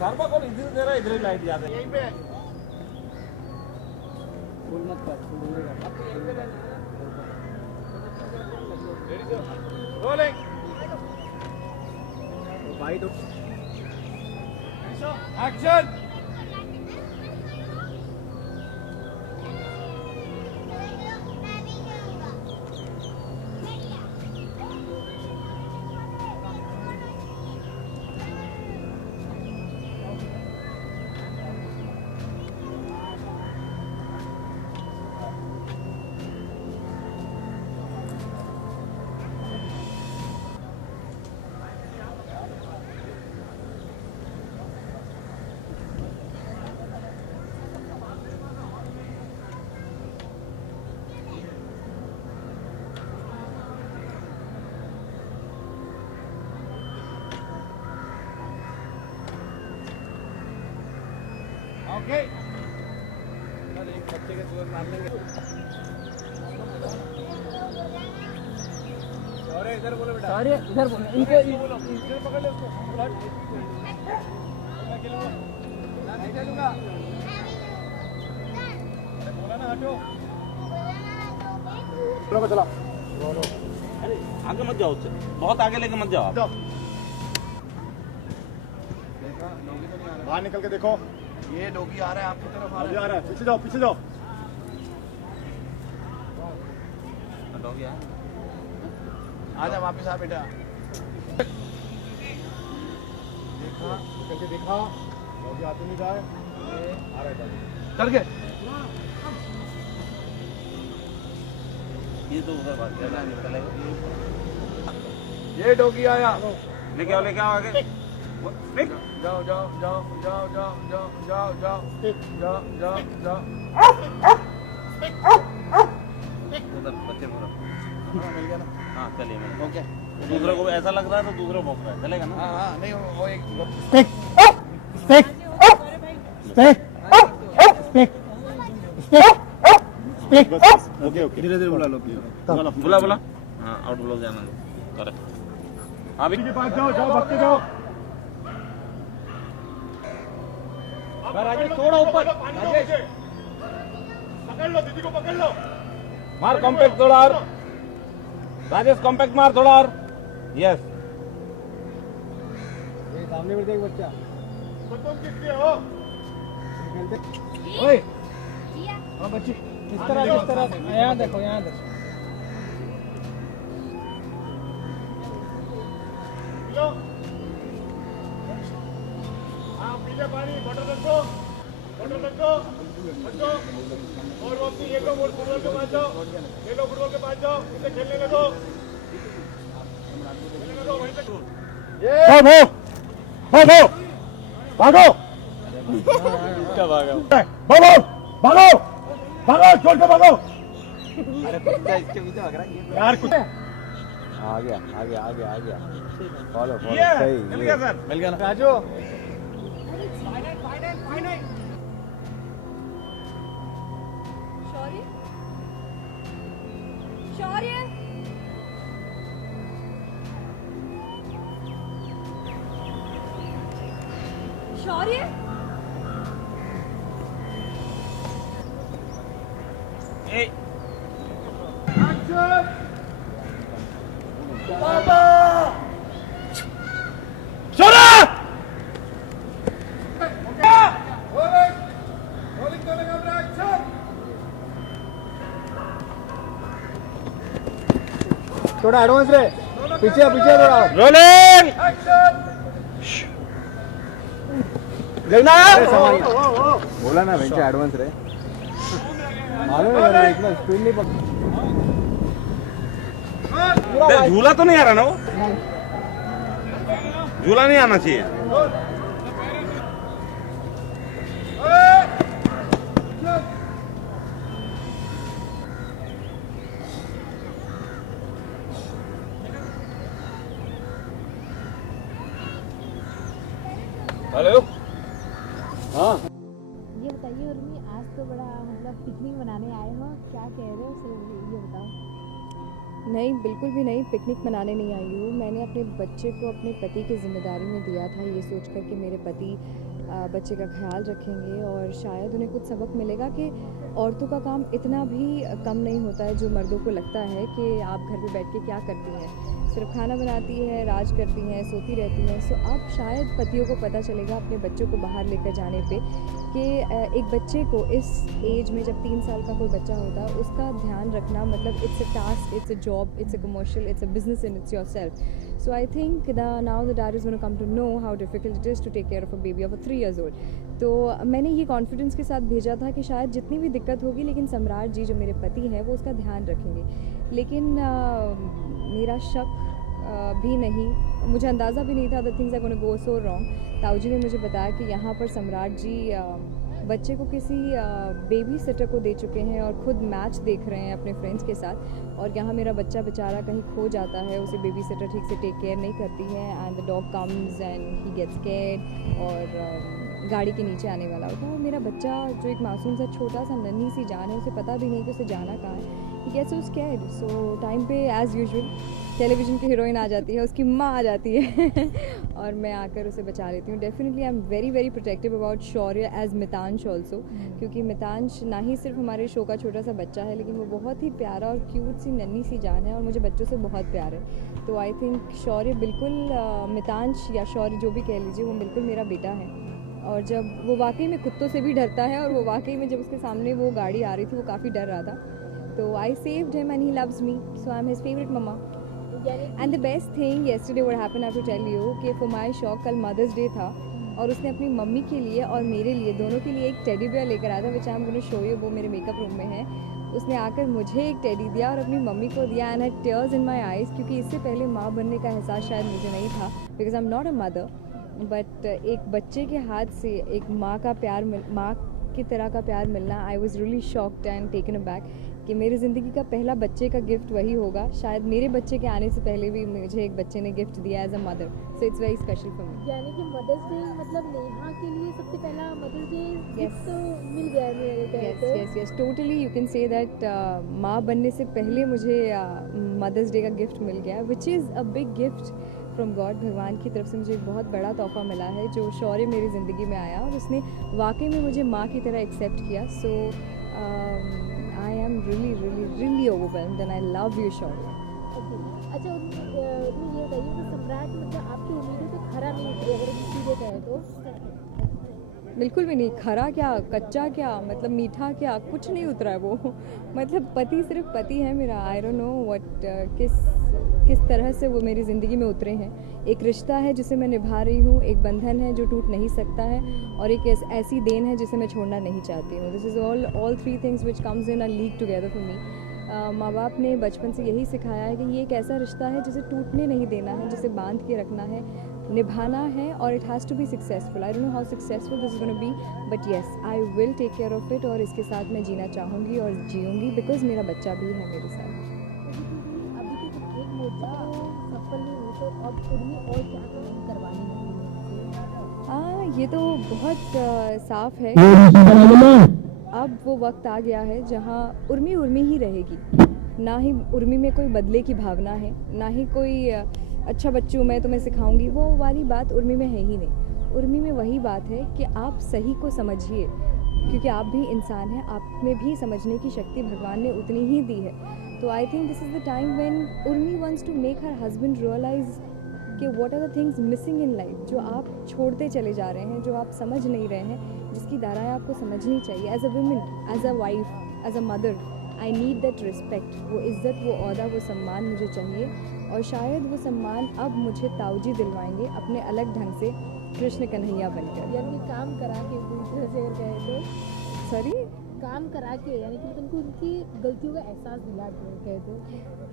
Thermocol इधर दे रहा, इधर ही लाइट जाता है यहीं पे। फुल मत कर, फुल उड़ेगा। रोलिंग भाई तो एक्शन। ओके, एक बच्चे के तुरंत मार लेंगे। अरे इधर बोलो बेटा, अरे इधर बोलो, इनके इधर पकड़ ले उसको। मैं खेलूंगा, नहीं खेलूंगा। बोला ना हटो। चला अरे आगे मत जाओ, उससे बहुत आगे लेके मत जाओ आप। बाहर निकल के देखो, ये डोगी आ रहा है आपकी तरफ, आ रहा है। पीछे जाओ, पीछे जाओ। डॉगी है, आजा वापस आ बेटा। देखा, निकल के देखा, डोगी आते नहीं रहा है, आ रहा है डोगी। चल के ये तो उधर भाग गया, चलेगा। ये डोगी आया। लेके आओ आगे। जाओ जाओ जाओ जाओ जाओ जाओ जाओ जाओ जाओ जाओ जाओ। उधर बच्चे पूरा मिल गया ना। हाँ चलिए ओके, दूसरे को ऐसा लग रहा है तो दूसरा भौंक रहा है, चलेगा ना। हाँ नहीं वो एक stick stick stick stick stick. Okay okay, धीरे धीरे बुला लो प्लीज। बुला हाँ, आउट ब्लॉक जाना दो, करेक्ट। हाँ भी पास जाओ जाओ, भक्ति जाओ। राजेश थोड़ा ऊपर, राजेश पकड़ लो, दीदी को पकड़ लो। मार कॉम्पैक्ट थोड़ा और, राजेश कॉम्पैक्ट मार थोड़ा और। यस, ये सामने में देख बच्चा, तो तुम किसके हो? ओए हाँ बच्ची, किस तरह यहाँ देखो, यहाँ देखो। लो, हाँ पीले पानी, बॉटल रखो, बॉटल रखो, रखो। और वो अपनी ये लो, फुटबॉल के पास जाओ, ये लो फुटबॉल के पास जाओ, इससे खेलने लगो, खेलने लगो वहीं पे। भागो भागो भागो क्या भागा? भागो भागो भागो, छोड़ के भागो। अरे बच्चा इसके पीछे भाग रहा है यार कुछ आ गया। फॉलो सही मिल गया सर, मिल गया ना राजू। शौर्य शौर्य बाबा सोना थोड़ा एडवांस रे, पीछे थोड़ा रोलिंग। देखना बोला ना बेंच एडवांस रे, मालूम है इतना स्पीड नहीं पकड़। झूला तो नहीं आ रहा ना, वो झूला नहीं आना चाहिए। हेलो, हाँ ये बताइए उर्मी, आज तो बड़ा मतलब पिकनिक मनाने आए हो, क्या कह रहे हो सिर्फ ये बताओ। नहीं, बिल्कुल भी नहीं, पिकनिक मनाने नहीं आई हूँ। मैंने अपने बच्चे को अपने पति की ज़िम्मेदारी में दिया था, ये सोच कर कि मेरे पति बच्चे का ख्याल रखेंगे और शायद उन्हें कुछ सबक मिलेगा कि औरतों का काम इतना भी कम नहीं होता है जो मर्दों को लगता है कि आप घर पे बैठ के क्या करती हैं, सिर्फ खाना बनाती है, राज करती हैं, सोती रहती हैं। सो अब शायद पतियों को पता चलेगा अपने बच्चों को बाहर लेकर जाने पे कि एक बच्चे को इस एज में जब 3 साल का कोई बच्चा होता है उसका ध्यान रखना मतलब it's a task, it's a job, it's a commercial, it's a business in its yourself. So I think now the dad is going to come to know how difficult it is to take care of a baby of a 3 years old. तो मैंने ये confidence के साथ भेजा था कि शायद जितनी भी दिक्कत होगी लेकिन सम्राट जी जो मेरे पति हैं वो उसका ध्यान रखेंगे. लेकिन मेरा शक भी नहीं, मुझे अंदाज़ा भी नहीं था the things are gonna go so wrong. ताऊ जी ने मुझे बताया कि यहाँ पर सम्राट जी बच्चे को किसी बेबी सिटर को दे चुके हैं और ख़ुद मैच देख रहे हैं अपने फ्रेंड्स के साथ. और यहाँ मेरा बच्चा बेचारा कहीं खो जाता है, उसे बेबी सिटर ठीक से टेक केयर नहीं करती है and the dog comes and he gets scared और गाड़ी के नीचे आने वाला होता है. और मेरा बच्चा जो एक मासूम सा छोटा सा नन्ही सी जान है, उसे पता भी नहीं कि उसे जाना कहाँ है. He gets so scared. So time पे एज़ यूजुअल टेलीविज़न की हीरोइन आ जाती है, उसकी माँ आ जाती है और मैं आकर उसे बचा लेती हूँ. Definitely I am very very protective about Shaurya as Mitansh also, क्योंकि मितांश ना ही सिर्फ हमारे शो का छोटा सा बच्चा है लेकिन वो बहुत ही प्यारा और क्यूट सी नन्ही सी जान है और मुझे बच्चों से बहुत प्यार है. तो आई थिंक शौर्य बिल्कुल मितांश या शौर्य जो भी कह लीजिए वो बिल्कुल मेरा बेटा है. और जब वो वाकई में कुत्तों से भी डरता है और वो वाकई में जब उसके सामने वो गाड़ी आ रही थी वो काफ़ी डर रहा था. तो I saved him and he loves me, so I am his favourite mamma. And the best thing yesterday what happened I have to tell you कि फॉर माय शॉक कल मदर्स डे था और उसने अपनी मम्मी के लिए और मेरे लिए दोनों के लिए एक टेडी बेयर लेकर आया था which I am gonna show you. वो मेरे मेकअप रूम में है. उसने आकर मुझे एक टेडी दिया और अपनी मम्मी को दिया and had tears in my eyes, क्योंकि इससे पहले माँ बनने का एहसास शायद मुझे नहीं था because I am not a mother. But एक बच्चे के हाथ से एक माँ का प्यार माँ की तरह का प्यार मिलना, I was really shocked and taken aback कि मेरी ज़िंदगी का पहला बच्चे का गिफ्ट वही होगा. शायद मेरे बच्चे के आने से पहले भी मुझे एक बच्चे ने गिफ्ट दिया as a mother. So it's very special for me. यानी कि मदर्स डे मतलब नेहा के लिए सबसे पहला मदर्स डे गिफ्ट तो मिल गया है मेरे को. Yes yes totally you can say that माँ बनने से पहले मुझे मदर्स डे का गिफ्ट मिल गया which is a big gift from God. भगवान की तरफ से मुझे एक बहुत बड़ा तोहफा मिला है जो शौर्य मेरी ज़िंदगी में आया और उसने वाकई में मुझे माँ की तरह एक्सेप्ट किया. So I am really really really overwhelmed and I love you Shaurya. अच्छा ये बताइए कि सम्राट मतलब आपकी उम्मीदों पे खरा नहीं उतरी अगर सीधे कहे तो? बिल्कुल भी नहीं. खरा क्या, कच्चा क्या, मतलब मीठा क्या, कुछ नहीं उतरा है वो. मतलब पति सिर्फ पति है मेरा. आई डोंट नो व्हाट किस तरह से वो मेरी ज़िंदगी में उतरे हैं. एक रिश्ता है जिसे मैं निभा रही हूँ, एक बंधन है जो टूट नहीं सकता है और एक ऐसी देन है जिसे मैं छोड़ना नहीं चाहती हूँ. This is all three things which comes in a league together for me. माँ बाप ने बचपन से यही सिखाया है कि ये एक ऐसा रिश्ता है जिसे टूटने नहीं देना है, जिसे बांध के रखना है, निभाना है और it has to be successful. I don't know how successful this is gonna be but yes I will take care of it और इसके साथ मैं जीना चाहूँगी और जीऊँगी बिकॉज मेरा बच्चा भी है मेरे साथ. अभी तो कुछ एक मोर्चा सफल नहीं हुई तो अब उर्मी और क्या करवानी है? ये तो बहुत साफ है. अब वो वक्त आ गया है जहाँ उर्मी उर्मी ही रहेगी. ना ही उर्मी में कोई बदले की भावना है, ना ही कोई अच्छा बच्चू मैं तुम्हें सिखाऊंगी, वो वाली बात उर्मी में है ही नहीं. उर्मी में वही बात है कि आप सही को समझिए क्योंकि आप भी इंसान हैं, आप में भी समझने की शक्ति भगवान ने उतनी ही दी है. तो I think this is the time when Urmi wants to make her husband realise कि what are the things missing in life, जो आप छोड़ते चले जा रहे हैं, जो आप समझ नहीं रहे हैं, जिसकी धाराएं आपको समझनी चाहिए. As a women, as a wife, as a mother, I need that respect. वो इज़्ज़त, वो औहदा, वो सम्मान मुझे चाहिए और शायद वो सम्मान अब मुझे ताऊजी दिलवाएंगे अपने अलग ढंग से कृष्ण कन्हैया बनकर. यानी कि काम करा के पूरी तरह से अगर कहे तो सॉरी, काम करा के यानी कि तुमको उनकी गलतियों का एहसास दिला के कहे तो?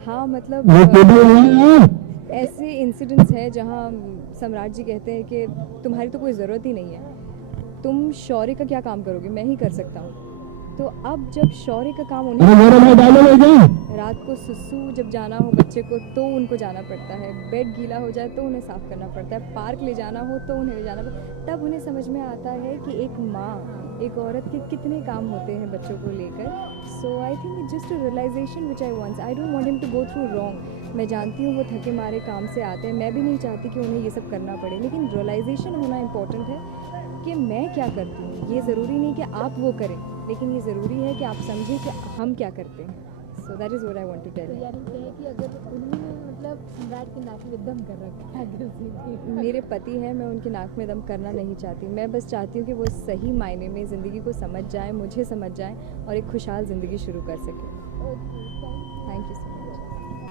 हाँ मतलब ऐसे इंसिडेंट्स हैं जहाँ सम्राट जी कहते हैं कि तुम्हारी तो कोई ज़रूरत ही नहीं है, तुम शौर्य का क्या काम करोगे, मैं ही कर सकता हूँ. तो अब जब शौर्य का काम उन्हें, रात को सुसु जब जाना हो बच्चे को तो उनको जाना पड़ता है, बेड गीला हो जाए तो उन्हें साफ़ करना पड़ता है, पार्क ले जाना हो तो उन्हें ले जाना पड़ता है, तब उन्हें समझ में आता है कि एक माँ एक औरत के कितने काम होते हैं बच्चों को लेकर. So I think it just a realisation which I wants. I don't want him to go through wrong. मैं जानती हूँ वो थके मारे काम से आते हैं, मैं भी नहीं चाहती कि उन्हें ये सब करना पड़े, लेकिन रियलाइजेशन होना इम्पोर्टेंट है कि मैं क्या करती हूँ. ये ज़रूरी नहीं कि आप वो करें, लेकिन ये ज़रूरी है कि आप समझें कि हम क्या करते हैं. So that is what I want to tell. तो यानी कहें कि अगर उन्होंने मतलब सम्राट के नाक में दम कर रखा है aggressively. मेरे पति हैं, मैं उनके नाक में दम करना नहीं चाहती. मैं बस चाहती हूँ कि वो सही मायने में ज़िंदगी को समझ जाएं, मुझे समझ जाएं और एक खुशहाल ज़िंदगी शुरू कर सकें. Okay, thank you. Thank you so much.